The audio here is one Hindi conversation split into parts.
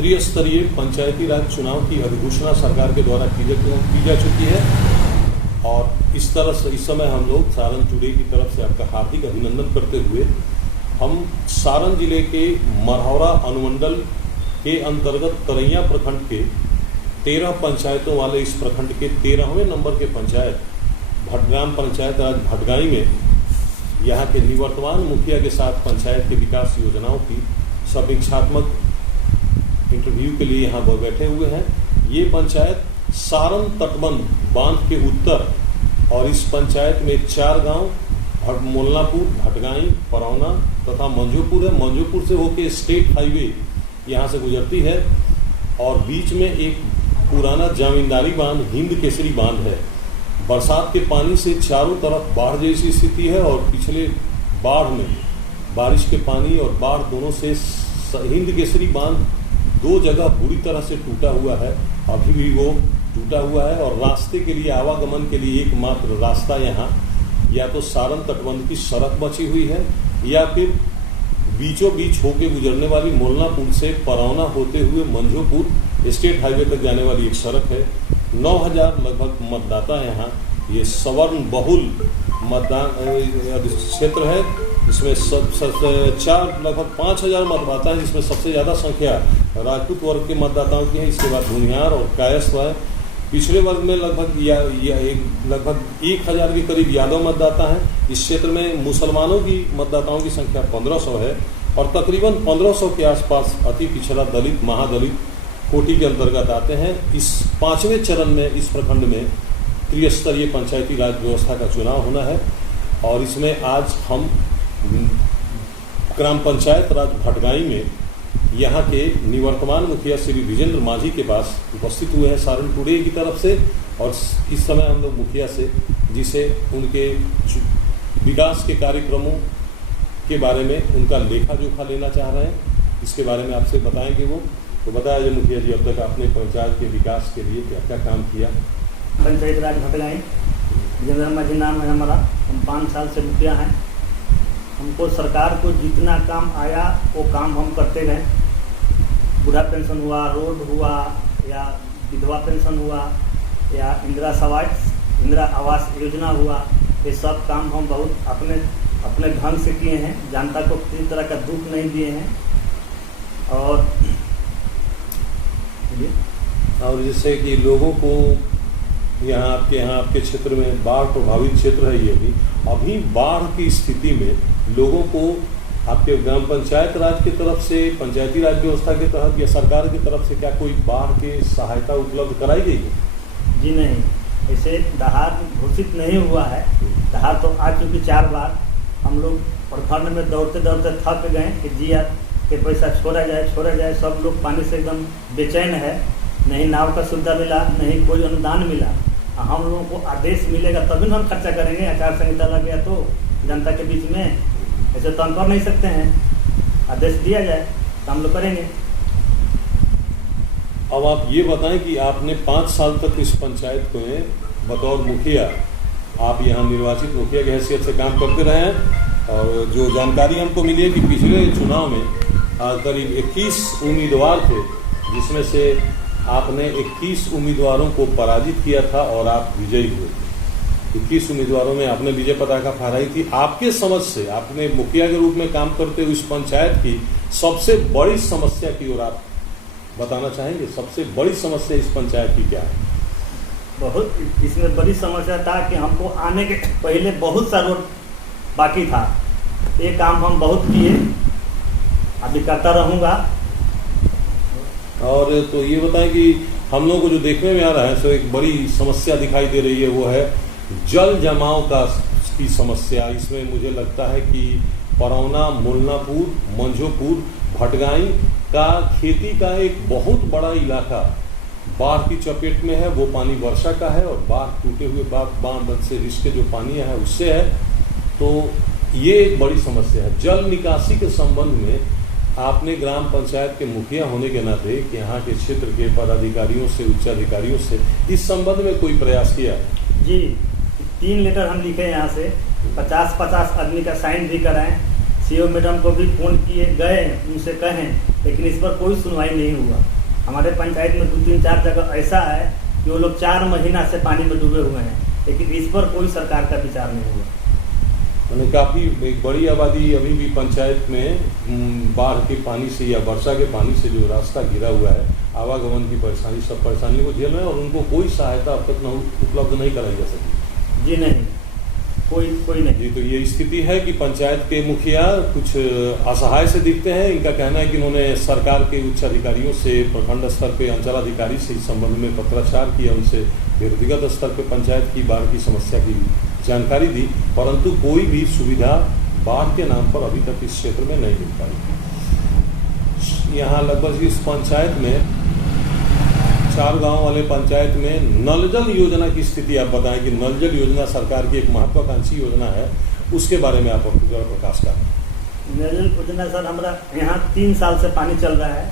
त्रिस्तरीय पंचायती राज चुनाव की अधिघोषणा सरकार के द्वारा की जा चुकी है और इस तरह से इस समय हम लोग सारण टुडे की तरफ से आपका हार्दिक अभिनंदन करते हुए हम सारण जिले के मरहौरा अनुमंडल के अंतर्गत तरैया प्रखंड के 13 पंचायतों वाले इस प्रखंड के 13वें नंबर के पंचायत ग्राम पंचायत राज भटगाई में यहाँ के निवर्तमान मुखिया के साथ पंचायत के विकास योजनाओं की समीक्षात्मक इंटरव्यू के लिए यहाँ बैठे हुए हैं। ये पंचायत सारण तटबंध बांध के उत्तर और इस पंचायत में 4 गांव मोलनापुर, भटगाई, परौना तथा मंजोपुर है। मंजोपुर से होके स्टेट हाईवे यहाँ से गुजरती है और बीच में एक पुराना जमींदारी बांध हिंद केसरी बांध है। बरसात के पानी से चारों तरफ बाढ़ जैसी स्थिति है और पिछले बाढ़ में बारिश के पानी और बाढ़ दोनों से हिंद केसरी बांध 2 जगह बुरी तरह से टूटा हुआ है। अभी भी वो टूटा हुआ है और रास्ते के लिए आवागमन के लिए एकमात्र रास्ता यहाँ या तो सारण तटबंध की सड़क बची हुई है या फिर बीचों बीच होके गुजरने वाली मोलनापुर से परौना होते हुए मंझोपुर स्टेट हाईवे तक जाने वाली एक सड़क है। 9000 लगभग मतदाता यहाँ ये सवर्ण बहुल मतदान क्षेत्र है। इसमें लगभग 5000 मतदाता हैं जिसमें सबसे ज़्यादा संख्या राजपूत वर्ग के मतदाताओं की है। इसके बाद भूमिहार और कायस्थ है। पिछड़े वर्ग में लगभग 1000 के करीब यादव मतदाता हैं। इस क्षेत्र में मुसलमानों की मतदाताओं की संख्या 1500 है और तकरीबन 1500 के आसपास अति पिछड़ा दलित महादलित कोटि के अंतर्गत आते हैं। इस 5वें चरण में इस प्रखंड में त्रिस्तरीय पंचायती राज व्यवस्था का चुनाव होना है और इसमें आज हम ग्राम पंचायत राज भटगाई में यहाँ के निवर्तमान मुखिया श्री विजेंद्र माझी के पास उपस्थित हुए हैं सारण टुडे की तरफ से और इस समय हम लोग मुखिया से जिसे उनके विकास के कार्यक्रमों के बारे में उनका लेखा जोखा लेना चाह रहे हैं। इसके बारे में आपसे बताएंगे वो। तो बताया जो मुखिया जी, अब तक आपने पंचायत के विकास के लिए क्या क्या काम किया? पंचायत राज भटगाई विजेंद्र माझी नाम है हमारा। हम 5 साल से मुखिया हैं। हमको सरकार को जितना काम आया वो काम हम करते गए। बूढ़ा पेंशन हुआ, रोड हुआ या विधवा पेंशन हुआ या इंदिरा आवास योजना हुआ, ये सब काम हम बहुत अपने ढंग से किए हैं। जनता को किसी तरह का दुख नहीं दिए हैं। और जिससे कि लोगों को यहाँ आपके क्षेत्र में बाढ़ प्रभावित क्षेत्र है। ये भी अभी बाढ़ की स्थिति में लोगों को आपके ग्राम पंचायत राज की तरफ से पंचायती राज व्यवस्था के तहत या सरकार की तरफ से क्या कोई बाढ़ की सहायता उपलब्ध कराई गई है? जी नहीं, ऐसे दहाड़ घोषित नहीं हुआ है। दहाड़ तो आ चुकी 4 बार। हम लोग प्रखंड में दौड़ते दौड़ते थक गए कि जी के पैसा छोड़ा जाए। सब लोग पानी से एकदम बेचैन है। नहीं नाव का सुविधा मिला, नहीं कोई अनुदान मिला। हम लोगों को आदेश मिलेगा तभी हम खर्चा करेंगे। आचार संहिता लग गया तो जनता के बीच में ऐसे तो हम कर नहीं सकते हैं। आदेश दिया जाए तो हम लोग करेंगे। अब आप ये बताएं कि आपने 5 साल तक इस पंचायत में बतौर मुखिया आप यहाँ निर्वाचित मुखिया की हैसियत से काम करते रहे हैं और जो जानकारी हमको मिली है कि पिछले चुनाव में करीब 21 उम्मीदवार थे जिसमें से आपने 21 उम्मीदवारों को पराजित किया था और आप विजयी हुए थे। 21 उम्मीदवारों में आपने विजय पताका फहराई थी। आपके समझ से आपने मुखिया के रूप में काम करते हुए इस पंचायत की सबसे बड़ी समस्या की ओर आप बताना चाहेंगे? सबसे बड़ी समस्या इस पंचायत की क्या है? बहुत इसमें बड़ी समस्या था कि हमको आने के पहले बहुत सा रोड बाकी था। ये काम हम बहुत किए, अभी करता रहूँगा। और तो ये बताएं कि हम लोगों को जो देखने में आ रहा है सो एक बड़ी समस्या दिखाई दे रही है, वो है जल जमाव की समस्या। इसमें मुझे लगता है कि परौना, मोलनापुर, मंझोपुर, भटगाई का खेती का एक बहुत बड़ा इलाका बाढ़ की चपेट में है। वो पानी वर्षा का है और बाढ़ टूटे हुए बांध से रिश्ते जो पानी है उससे है। तो ये एक बड़ी समस्या है। जल निकासी के संबंध में आपने ग्राम पंचायत के मुखिया होने के नाते कि यहाँ के क्षेत्र के पदाधिकारियों से उच्चाधिकारियों से इस संबंध में कोई प्रयास किया? जी 3 लेटर हम लिखे यहाँ से 50-50 आदमी का साइन भी कराएं। सीओ मैडम को भी फोन किए गए, उनसे कहें लेकिन इस पर कोई सुनवाई नहीं हुआ। हमारे पंचायत में 2-3-4 जगह ऐसा है कि वो लोग 4 महीना से पानी में डूबे हुए हैं, लेकिन इस पर कोई सरकार का विचार नहीं हुआ। मैंने काफ़ी एक बड़ी आबादी अभी भी पंचायत में बाढ़ के पानी से या वर्षा के पानी से जो रास्ता घिरा हुआ है, आवागमन की परेशानी, सब परेशानियों को झेल रहे हैं और उनको कोई सहायता अब तक उपलब्ध नहीं कराई जा सकी। जी नहीं, कोई नहीं। जी, तो ये स्थिति है कि पंचायत के मुखिया कुछ असहाय से दिखते हैं। इनका कहना है कि उन्होंने सरकार के उच्च अधिकारियों से, प्रखंड स्तर पे अंचलाधिकारी से इस संबंध में पत्राचार किया, उनसे व्यक्तिगत स्तर पे पंचायत की बाढ़ की समस्या की जानकारी दी, परंतु कोई भी सुविधा बाढ़ के नाम पर अभी तक इस क्षेत्र में नहीं मिल पाई। यहाँ लगभग इस पंचायत में 4 गांव वाले पंचायत में नल जल योजना की स्थिति आप बताएं कि नल जल योजना सरकार की एक महत्वाकांक्षी योजना है, उसके बारे में आप जरा प्रकाश करें। नल जल योजना सर हमारा यहाँ 3 साल से पानी चल रहा है।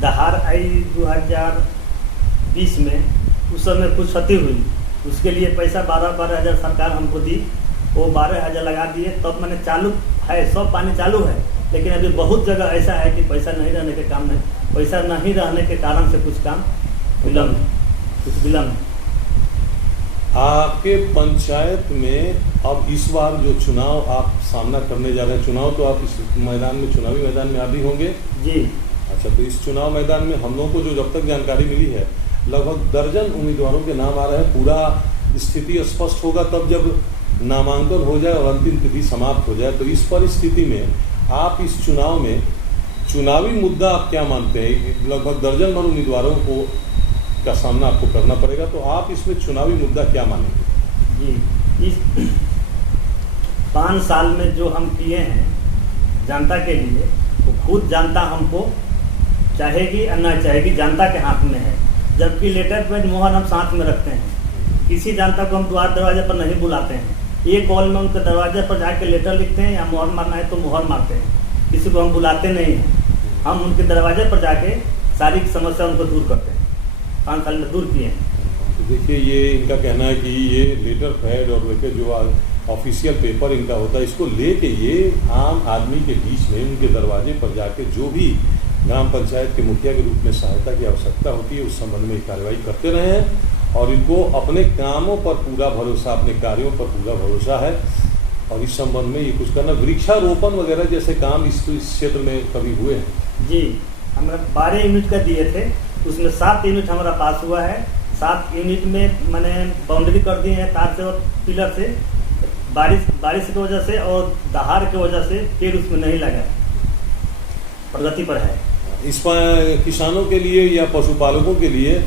दहाड़ आई 2020 में, उस समय कुछ क्षति हुई, उसके लिए पैसा 12 हज़ार सरकार हमको दी, वो 12 हज़ार लगा दिए, तब मैंने चालू है, सब पानी चालू है, लेकिन अभी बहुत जगह ऐसा है कि पैसा नहीं रहने के काम नहीं, पैसा नहीं रहने के कारण से कुछ काम विलम्ब। आपके पंचायत में अब इस बार जो चुनाव आप सामना करने जा रहे हैं, चुनाव तो आप इस मैदान में, चुनावी मैदान में आप भी होंगे जी। अच्छा, तो इस चुनाव मैदान में हम लोगों को जो जब तक जानकारी मिली है, लगभग दर्जन उम्मीदवारों के नाम आ रहे हैं। पूरा स्थिति स्पष्ट होगा तब जब नामांकन हो जाए और अंतिम तिथि समाप्त हो जाए। तो इस परिस्थिति में आप इस चुनाव में चुनावी मुद्दा आप क्या मानते हैं? लगभग दर्जन भर उम्मीदवारों को का सामना आपको करना पड़ेगा, तो आप इसमें चुनावी मुद्दा क्या मानेंगे? जी, इस 5 साल में जो हम किए हैं जनता के लिए, वो खुद जनता हमको चाहेगी या ना चाहेगी, जनता के हाथ में है। जबकि लेटर पेड मोहर हम साथ में रखते हैं, किसी जनता को हम द्वार दरवाजे पर नहीं बुलाते हैं। एक कॉल में उनके दरवाजे पर जाके लेटर लिखते हैं, या मोहर मारना है तो मोहर मारते हैं, किसी को हम बुलाते नहीं हैं। हम उनके दरवाजे पर जाके सारी समस्या उनको दूर करते हैं। 5 साल में दूर किए हैं। तो देखिए, ये इनका कहना है कि ये लेटर पैड और लेके जो ऑफिशियल पेपर इनका होता है, इसको लेके ये आम आदमी के बीच में उनके दरवाजे पर जाके जो भी ग्राम पंचायत के मुखिया के रूप में सहायता की आवश्यकता होती है, उस संबंध में कार्रवाई करते रहे हैं और इनको अपने कामों पर पूरा भरोसा, अपने कार्यों पर पूरा भरोसा है। और इस संबंध में ये कुछ करना, वृक्षारोपण वगैरह जैसे काम इस क्षेत्र में कभी हुए हैं? जी, हमारा 12 यूनिट का दिए थे, उसमें 7 यूनिट हमारा पास हुआ है। 7 यूनिट में मैंने बाउंड्री कर दी है तार से और पिलर से। बारिश की वजह से और दहाड़ की वजह से पेड़ उसमें नहीं लगा, प्रगति पर है। इस पर किसानों के लिए या पशुपालकों के लिए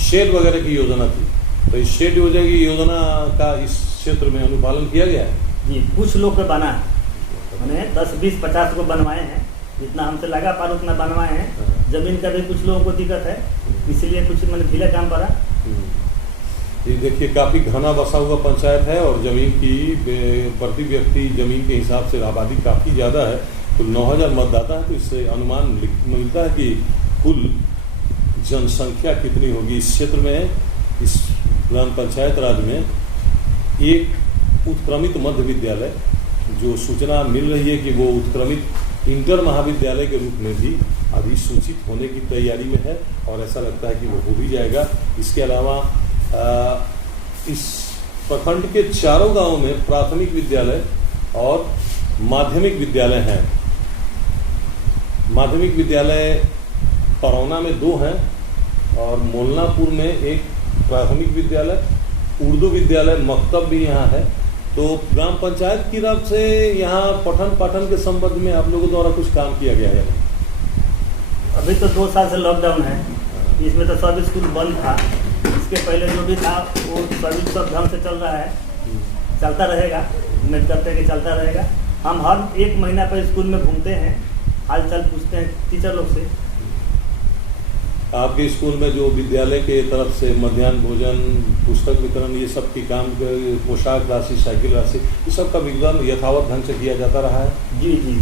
शेड वगैरह की योजना थी, तो इस शेड योजना की योजना का इस क्षेत्र में अनुपालन किया गया है? जी, कुछ लोग को बना है, मैंने 10, 20, 50 को बनवाए हैं, जितना हमसे लगा पार उतना बनवाए हैं। जमीन का भी कुछ लोगों को दिक्कत है, इसलिए कुछ मैंने ढीला काम पड़ा। ये देखिए, काफ़ी घना बसा हुआ पंचायत है और जमीन की प्रति व्यक्ति जमीन के हिसाब से आबादी काफ़ी ज़्यादा है। कुल 9000 मतदाता है, तो इससे अनुमान मिलता है कि कुल जनसंख्या कितनी होगी इस क्षेत्र में। इस ग्राम पंचायत राज में एक उत्क्रमित मध्य विद्यालय, जो सूचना मिल रही है कि वो उत्क्रमित इंटर महाविद्यालय के रूप में भी अधिसूचित होने की तैयारी में है और ऐसा लगता है कि वो हो भी जाएगा। इसके अलावा इस प्रखंड के चारों गांवों में प्राथमिक विद्यालय और माध्यमिक विद्यालय हैं। माध्यमिक विद्यालय परौना में 2 हैं और मोलनापुर में एक प्राथमिक विद्यालय, उर्दू विद्यालय, मकतब भी यहाँ है। तो ग्राम पंचायत की तरफ से यहाँ पठन पाठन के संबंध में आप लोगों द्वारा कुछ काम किया गया है? अभी तो 2 साल से लॉकडाउन है, इसमें तो सब स्कूल बंद था। इसके पहले जो भी था वो सभी सब ढंग से चल रहा है, चलता रहेगा, उम्मीद करते हैं कि चलता रहेगा। हम हर 1 महीना पर स्कूल में घूमते हैं, हाल चाल पूछते हैं टीचर लोग से। आपके स्कूल में जो विद्यालय के तरफ से मध्याह्न भोजन, पुस्तक वितरण, ये सब की काम, पोशाक राशि, साइकिल राशि, ये सब का वितरण यथावत ढंग से किया जाता रहा है? जी जी।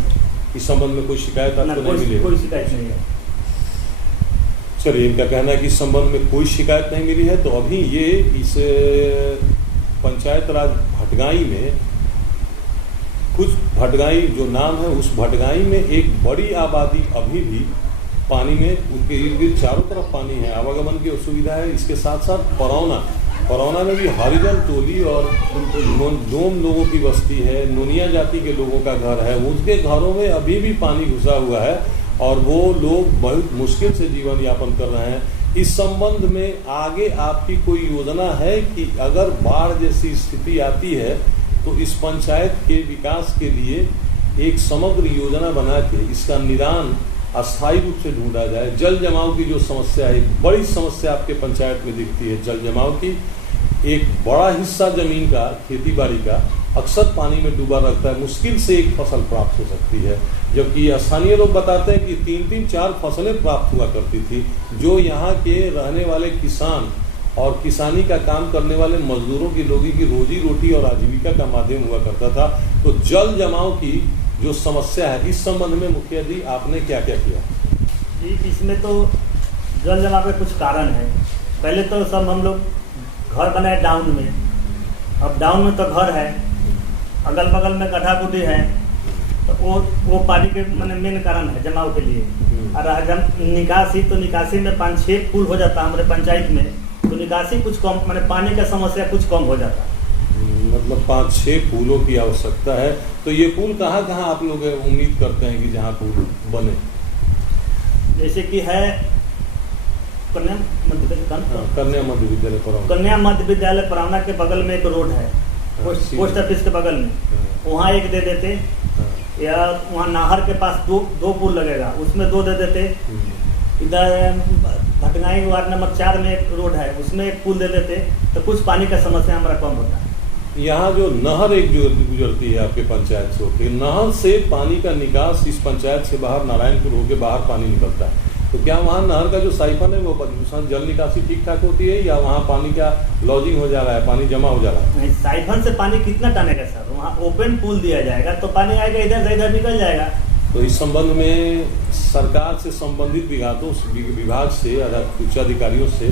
इस संबंध में कोई शिकायत आपको नहीं मिली? कोई शिकायत नहीं है। चलिए, इनका कहना है कि इस संबंध में कोई शिकायत नहीं मिली है। तो अभी ये इस पंचायत राज भटगाई में, कुछ भटगाई जो नाम है, उस भटगाई में एक बड़ी आबादी अभी भी पानी में उनके इर्द गिर्द चारों तरफ पानी है, आवागमन की असुविधा है। इसके साथ साथ परौना में भी हरिजन टोली और डोम लोगों की बस्ती है, नोनिया जाति के लोगों का घर है, उनके घरों में अभी भी पानी घुसा हुआ है और वो लोग बहुत मुश्किल से जीवन यापन कर रहे हैं। इस संबंध में आगे आपकी कोई योजना है कि अगर बाढ़ जैसी स्थिति आती है तो इस पंचायत के विकास के लिए एक समग्र योजना बना के इसका निदान अस्थायी रूप से ढूंढा जाए? जल जमाव की जो समस्या है, बड़ी समस्या आपके पंचायत में दिखती है जल जमाव की। एक बड़ा हिस्सा जमीन का, खेती बाड़ी का अक्सर पानी में डूबा रहता है, मुश्किल से एक फसल प्राप्त हो सकती है, जबकि स्थानीय लोग बताते हैं कि 3-4 फसलें प्राप्त हुआ करती थी। जो यहाँ के रहने वाले किसान और किसानी का काम करने वाले मजदूरों की लोगों की रोजी रोटी और आजीविका का माध्यम हुआ करता था। तो जल जमाव की जो समस्या है, इस संबंध में मुखिया जी आपने क्या क्या किया? जी, इसमें तो जल जमाव के कुछ कारण है। पहले तो सब हम लोग घर बनाए डाउन में, अब डाउन में तो घर है, अगल बगल में गड्ढा गुड्ढी है, तो वो पानी के मेन कारण है जमाव के लिए। और जब निकासी में 5-6 पुल हो जाता हमारे पंचायत में, तो निकासी कुछ कम, पानी का समस्या कुछ कम हो जाता। मतलब 5-6 पुलों की आवश्यकता है। तो ये पुल कहाँ कहाँ आप लोग उम्मीद करते हैं कि जहाँ पुल बने? जैसे कि है कन्या मध्य विद्यालय परौना के बगल में एक रोड है, पोस्ट ऑफिस के बगल में, वहाँ एक दे देते, या वहाँ नाहर के पास दो पुल लगेगा, उसमें 2 दे देते। इधर भटगाई वार्ड नंबर 4 में एक रोड है, उसमें एक पुल दे देते, तो कुछ पानी का समस्या हमारा कम होता है। यहाँ जो नहर एक जो गुजरती है आपके पंचायत से होकर, नहर से पानी का निकास इस पंचायत से बाहर नारायणपुर होकर बाहर पानी निकलता है, तो क्या वहाँ नहर का जो साइफन है वो प्रदूषण जल निकासी ठीक ठाक होती है, या वहाँ पानी का लॉजिंग हो जा रहा है, पानी जमा हो जा रहा है? नहीं, साइफन से पानी कितना टानेगा सर? वहाँ ओपन पुल दिया जाएगा तो पानी आएगा, इधर से इधर निकल जाएगा। तो इस संबंध में सरकार से संबंधित विभाग से उच्च अधिकारियों से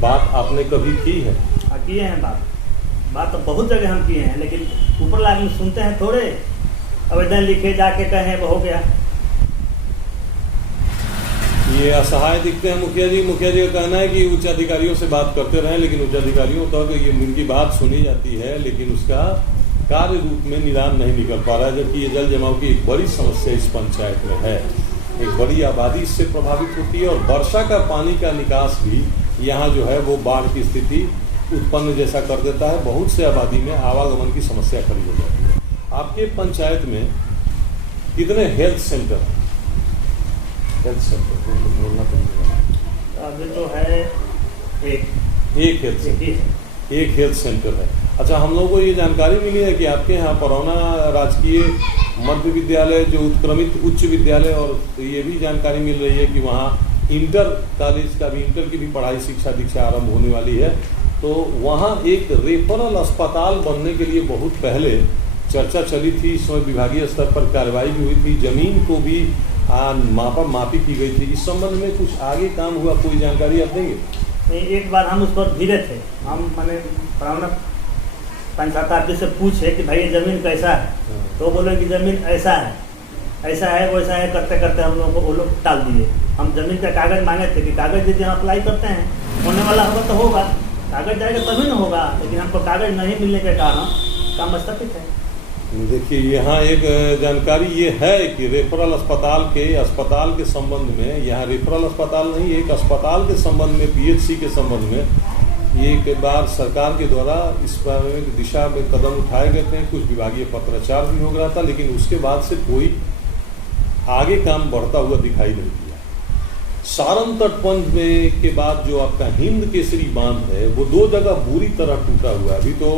बात आपने कभी की है? हाँ, किए हैं बात तो बहुत जगह हम किए हैं, लेकिन ऊपर आदमी सुनते हैं थोड़े। अब इधर लिखे जाके कहें वो हो गया। ये असहाय दिखते हैं मुखिया जी का कहना है कि उच्च अधिकारियों से बात करते रहें, लेकिन उच्च अधिकारियों तक ये उनकी बात सुनी जाती है, लेकिन उसका कार्य रूप में निदान नहीं निकल पा रहा है। जबकि ये जल जमाव की एक बड़ी समस्या इस पंचायत में है, एक बड़ी आबादी इससे प्रभावित होती है, और वर्षा का पानी का निकास भी यहाँ जो है वो बाढ़ की स्थिति उत्पन्न जैसा कर देता है। बहुत से आबादी में आवागमन की समस्या खड़ी हो जाती है। आपके पंचायत में कितने हेल्थ सेंटर हैं? बोलना पड़ेगा। अभी तो है एक हेल्थ सेंटर है। अच्छा, हम लोगों को ये जानकारी मिली है कि आपके यहाँ परौना राजकीय मध्य विद्यालय जो उत्क्रमित उच्च विद्यालय, और ये भी जानकारी मिल रही है कि वहाँ इंटर कॉलेज का भी, इंटर की भी पढ़ाई शिक्षा दीक्षा आरंभ होने वाली है। तो वहाँ एक रेफरल अस्पताल बनने के लिए बहुत पहले चर्चा चली थी, इसमें विभागीय स्तर पर कार्रवाई भी हुई थी, जमीन को भी मापी की गई थी। इस संबंध में कुछ आगे काम हुआ, कोई जानकारी आप देंगे? नहीं, एक बार हम उस पर भिड़े थे, हम परौना पंचायत ऑफिस से पूछे कि भाई ये जमीन कैसा है, तो बोले कि जमीन ऐसा है वैसा है, करते करते हम लोगों को वो लोग टाल दिए। हम जमीन का कागज मांगे थे कि कागज दीजिए, हम अप्लाई करते हैं, होने वाला होगा तो होगा, कागज जाएगा तभी ना होगा, लेकिन हमको कागज नहीं मिलने के कारण काम स्थगित है। देखिए, यहाँ एक जानकारी ये है कि रेफरल अस्पताल के संबंध में, यहाँ रेफरल अस्पताल नहीं, एक अस्पताल के संबंध में, पीएचसी के संबंध में एक बार सरकार के द्वारा इस बारे में दिशा में कदम उठाए गए थे, कुछ विभागीय पत्राचार भी हो गया था, लेकिन उसके बाद से कोई आगे काम बढ़ता हुआ दिखाई नहीं दिया। सारण तटबंध में के बाद जो आपका हिंद केसरी बांध है, वो 2 जगह बुरी तरह टूटा हुआ है। अभी तो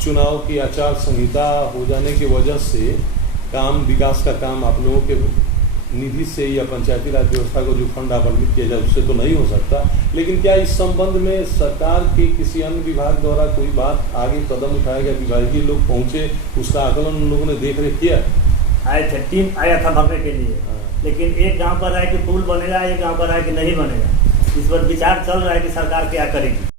चुनाव की आचार संहिता हो जाने की वजह से विकास का काम आप लोगों के निधि से या पंचायती राज व्यवस्था को जो फंड आवंटित किया जाए उससे तो नहीं हो सकता, लेकिन क्या इस संबंध में सरकार के किसी अन्य विभाग द्वारा कोई बात आगे कदम उठाया गया? विभागीय लोग पहुंचे, उसका आकलन उन लोगों ने देख रेख किया? आए थे, टीम आया था भरने के लिए, लेकिन एक गांव पर आए कि पुल बनेगा, एक गांव पर आए कि नहीं बनेगा। इस पर विचार चल रहा है कि सरकार क्या करेगी।